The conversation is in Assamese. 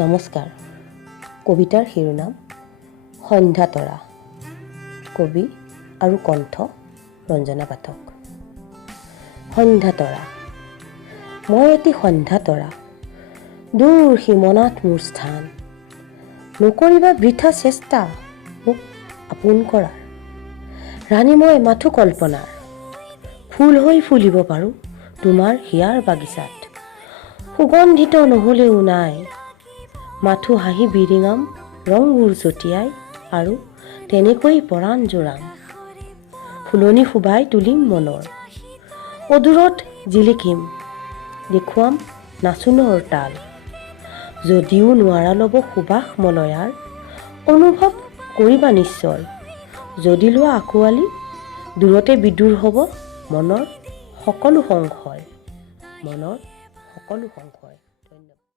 নমস্কাৰ। কবিতাৰ শিৰোনাম সন্ধ্যা তৰা। কবি আৰু কণ্ঠ ৰঞ্জনা পাঠক। সন্ধ্যা তৰা। মই এটি সন্ধ্যা তৰা, দূৰ সীমনাত মোৰ স্থান। নকৰিবা বৃথা চেষ্টা মোক আপোন কৰাৰ। ৰাণী মই মাথো কল্পনাৰ, ফুল হৈ ফুলিব পাৰোঁ তোমাৰ হিয়াৰ বাগিচাত। সুগন্ধিত নহ'লেও নাই, মাথো হাঁহি বিৰিঙাম ৰংবোৰ ছটিয়াই, আৰু তেনেকৈ পৰাণ জোৰাম। ফুলনি শোভাই তুলিম মনৰ, অদূৰত জিলিকিম দেখুৱাম নাচোনৰ তাল। যদিও নোৱাৰা ল'ব সুবাস মলয়াৰ, অনুভৱ কৰিবা নিশ্চয়। যদি লোৱা আঁকোৱালি, দূৰতে বিদূৰ হ'ব মনৰ সকলো সংশয়।